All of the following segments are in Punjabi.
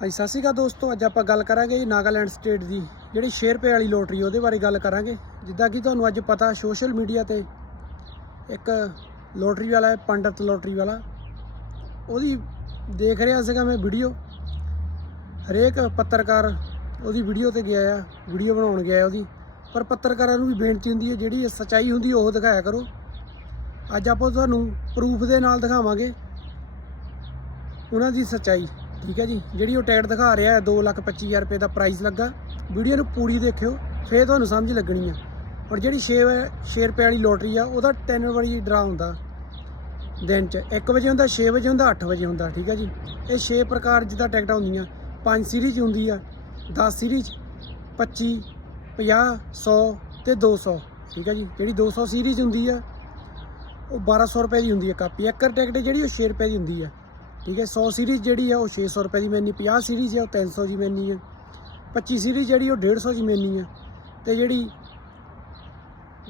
ਹਾਂਜੀ, ਸਤਿ ਸ਼੍ਰੀ ਅਕਾਲ ਦੋਸਤੋ, ਅੱਜ ਆਪਾਂ ਗੱਲ ਕਰਾਂਗੇ ਜੀ ਨਾਗਾਲੈਂਡ ਸਟੇਟ ਦੀ, ਜਿਹੜੀ 6 ਰੁਪਏ ਵਾਲੀ ਲੋਟਰੀ, ਉਹਦੇ ਬਾਰੇ ਗੱਲ ਕਰਾਂਗੇ। ਜਿੱਦਾਂ ਕਿ ਤੁਹਾਨੂੰ ਅੱਜ ਪਤਾ, ਸੋਸ਼ਲ ਮੀਡੀਆ ਤੇ ਇੱਕ ਲੋਟਰੀ ਵਾਲਾ ਹੈ, ਪੰਡਤ ਲੋਟਰੀ ਵਾਲਾ। ਉਹਦੀ ਦੇਖ ਰਿਹਾ ਸੀਗਾ ਮੈਂ ਵੀਡੀਓ। ਹਰੇਕ ਪੱਤਰਕਾਰ ਉਹਦੀ ਵੀਡੀਓ ਤੇ ਗਿਆ ਆ, ਵੀਡੀਓ ਬਣਾਉਣ ਗਿਆ ਉਹਦੀ। ਪਰ ਪੱਤਰਕਾਰਾਂ ਨੂੰ ਵੀ ਬੇਨਤੀ ਹੁੰਦੀ ਹੈ, ਜਿਹੜੀ ਸੱਚਾਈ ਹੁੰਦੀ, ਉਹ ਦਿਖਾਇਆ ਕਰੋ। ਅੱਜ ਆਪਾਂ ਤੁਹਾਨੂੰ ਪ੍ਰੂਫ ਦੇ ਨਾਲ ਦਿਖਾਵਾਂਗੇ, ਉਹਨਾਂ ਦੀ ਸੱਚਾਈ। ਠੀਕ ਹੈ ਜੀ? ਜਿਹੜੀ ਉਹ ਟਿਕਟ ਦਿਖਾ ਰਿਹਾ ਹੈ 225000 ਰੁਪਏ ਦਾ ਪ੍ਰਾਈਸ ਲੱਗਾ। ਵੀਡੀਓ ਨੂੰ ਪੂਰੀ ਦੇਖਿਓ, ਫੇਰ ਤੁਹਾਨੂੰ ਸਮਝ ਲੱਗਣੀ ਆ। ਔਰ ਜਿਹੜੀ 6 6 ਰੁਪਏ ਵਾਲੀ ਲੋਟਰੀ ਆ, ਉਹਦਾ 3 ਵਾਰੀ ਡਰਾ ਹੁੰਦਾ। ਦਿਨ ਚ 1 ਵਜੇ ਹੁੰਦਾ 6 ਵਜੇ ਹੁੰਦਾ 8 ਵਜੇ ਹੁੰਦਾ, ਠੀਕ ਹੈ ਜੀ? ਇਹ 6 ਪ੍ਰਕਾਰ ਜਿੱਦਾਂ ਟਿਕਟਾਂ ਹੁੰਦੀਆਂ। 5 ਸੀਰੀਜ਼ ਹੁੰਦੀ ਆ 10 ਸੀਰੀਜ਼ 25 50 100 ਤੇ 200 ਠੀਕ ਹੈ ਜੀ? ਜਿਹੜੀ 200 ਸੀਰੀਜ਼ ਹੁੰਦੀ ਆ, ਉਹ 1200 ਰੁਪਏ ਦੀ ਹੁੰਦੀ ਹੈ ਕਾਪੀ। ਇੱਕ ਟਿਕਟ ਜਿਹੜੀ ਉਹ 6 ਰੁਪਏ ਦੀ ਹੁੰਦੀ ਆ। ਠੀਕ ਹੈ 100 ਸੀਰੀਜ਼ ਜਿਹੜੀ ਆ ਉਹ 600 ਰੁਪਏ ਦੀ ਮੈਨੀ 50 ਸੀਰੀਜ਼ ਆ ਉਹ 300 ਦੀ ਮੈਨੀ ਹੈ 25 ਸੀਰੀਜ਼ ਜਿਹੜੀ ਉਹ 150 ਦੀ ਮੈਨੀ ਹੈ ਤੇ ਜਿਹੜੀ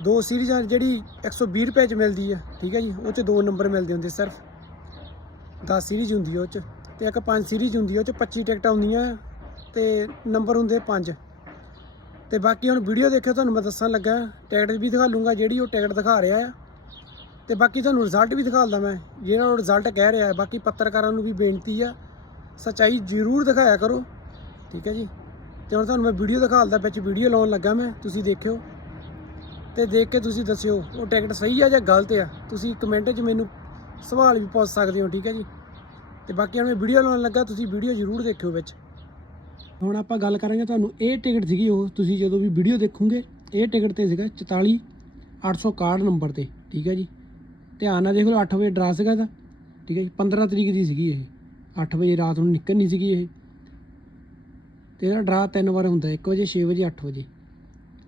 ਦੋ ਸੀਰੀਜ਼ ਜਿਹੜੀ 120 ਰੁਪਏ ਚ ਮਿਲਦੀ ਹੈ ਠੀਕ ਹੈ ਜੀ, ਉਹ ਚ ਦੋ ਨੰਬਰ ਮਿਲਦੇ ਹੁੰਦੇ ਸਿਰਫ 10 ਸੀਰੀਜ਼ ਹੁੰਦੀ ਹੈ ਉਹ ਚ, ਤੇ ਇੱਕ 5 ਸੀਰੀਜ਼ ਹੁੰਦੀ ਹੈ ਉਹ ਚ 25 ਟਿਕਟਾਂ ਹੁੰਦੀਆਂ, ਤੇ ਨੰਬਰ ਹੁੰਦੇ 5 ਤੇ ਬਾਕੀ ਹੁਣ ਵੀਡੀਓ ਦੇਖਿਓ, ਤੁਹਾਨੂੰ ਮੈਂ ਦੱਸਣ ਲੱਗਾ, ਟਿਕਟ ਵੀ ਦਿਖਾ ਲੂੰਗਾ, ਜਿਹੜੀ ਉਹ ਟਿਕਟ ਦਿਖਾ ਰਿਹਾ ਆ ਤੇ ਬਾਕੀ ਤੁਹਾਨੂੰ ਰਿਜ਼ਲਟ ਵੀ ਦਿਖਾਉਂਦਾ ਮੈਂ। ਜਿਹੜਾ ਉਹ ਰਿਜ਼ਲਟ ਕਹਿ ਰਿਹਾ, ਬਾਕੀ ਪੱਤਰਕਾਰਾਂ ਨੂੰ ਵੀ ਬੇਨਤੀ ਆ, ਸੱਚਾਈ ਜ਼ਰੂਰ ਦਿਖਾਇਆ ਕਰੋ। ਠੀਕ ਹੈ ਜੀ? ਤੇ ਹੁਣ ਤੁਹਾਨੂੰ ਮੈਂ ਵੀਡੀਓ ਦਿਖਾਉਂਦਾ ਵਿੱਚ ਵੀਡੀਓ ਲਾਉਣ ਲੱਗਾ ਮੈਂ, ਤੁਸੀਂ ਦੇਖਿਓ। ਤੇ ਦੇਖ ਕੇ ਤੁਸੀਂ ਦੱਸਿਓ, ਉਹ ਟਿਕਟ ਸਹੀ ਆ ਜਾਂ ਗਲਤ ਆ? ਤੁਸੀਂ ਕਮੈਂਟ 'ਚ ਮੈਨੂੰ ਸਵਾਲ ਵੀ ਪੁੱਛ ਸਕਦੇ ਹੋ, ਠੀਕ ਹੈ ਜੀ? ਤੇ ਬਾਕੀ ਹੁਣ ਮੈਂ ਵੀਡੀਓ ਲਾਉਣ ਲੱਗਾ, ਤੁਸੀਂ ਵੀਡੀਓ ਜ਼ਰੂਰ ਦੇਖਿਓ ਵਿੱਚ। ਹੁਣ ਆਪਾਂ ਗੱਲ ਕਰਾਂਗੇ ਤੁਹਾਨੂੰ, ਇਹ ਟਿਕਟ ਸੀਗੀ ਉਹ, ਤੁਸੀਂ ਜਦੋਂ ਵੀ ਵੀਡੀਓ ਦੇਖੋਗੇ, ਇਹ ਟਿਕਟ ਤੇ ਸੀਗਾ 44 861 ਨੰਬਰ ਤੇ, ਠੀਕ ਹੈ ਜੀ? ਧਿਆਨ ਨਾਲ ਦੇਖ ਲਓ 8 ਵਜੇ ਡਰਾ ਸੀਗਾ ਇਹਦਾ, ਠੀਕ ਹੈ ਜੀ 15 ਤਰੀਕ ਦੀ ਸੀਗੀ ਇਹ 8 ਵਜੇ ਰਾਤ ਨੂੰ ਨਿਕਲਣੀ ਸੀਗੀ ਇਹ। ਤੇ ਇਹਦਾ ਡਰਾ ਤਿੰਨ ਵਾਰ ਹੁੰਦਾ 1 ਵਜੇ 6 ਵਜੇ 8 ਵਜੇ।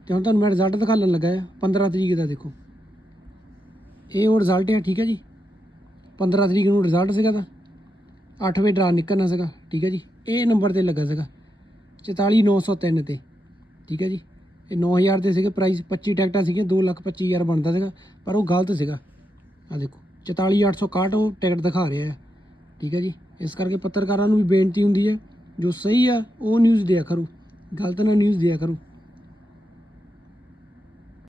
ਤੇ ਹੁਣ ਤੁਹਾਨੂੰ ਮੈਂ ਰਿਜ਼ਲਟ ਦਿਖਾਉਣ ਲੱਗਾ ਆ 15 ਤਰੀਕ ਦਾ ਦੇਖੋ। ਇਹ ਉਹ ਰਿਜ਼ਲਟ ਹੈ ਠੀਕ ਹੈ ਜੀ। 15 ਤਰੀਕ ਨੂੰ ਰਿਜ਼ਲਟ ਸੀਗਾ ਦਾ 8 ਵਜੇ ਡਰਾ ਨਿਕਲਣਾ ਸੀਗਾ, ਠੀਕ ਹੈ ਜੀ। ਇਹ ਨੰਬਰ ਤੇ ਲੱਗਾ ਸੀਗਾ 44903 ਤੇ, ਠੀਕ ਹੈ ਜੀ। ਇਹ 9000 ਦੇ ਸੀਗੇ ਪ੍ਰਾਈਸ 25 ਟਿਕਟਾਂ ਸੀਗੀਆਂ 225000 ਬਣਦਾ ਸੀਗਾ, ਪਰ ਉਹ ਗਲਤ ਸੀਗਾ। ਆ ਦੇਖੋ 44861 ਉਹ ਟਿਕਟ ਦਿਖਾ ਰਿਹਾ ਹੈ। ਠੀਕ ਹੈ ਜੀ? ਇਸ ਕਰਕੇ ਪੱਤਰਕਾਰਾਂ ਨੂੰ ਵੀ ਬੇਨਤੀ ਹੁੰਦੀ ਹੈ, ਜੋ ਸਹੀ ਆ, ਉਹ ਨਿਊਜ਼ ਦਿਆ ਕਰੋ। ਗਲਤ ਨਾ ਨਿਊਜ਼ ਦਿਆ ਕਰੋ।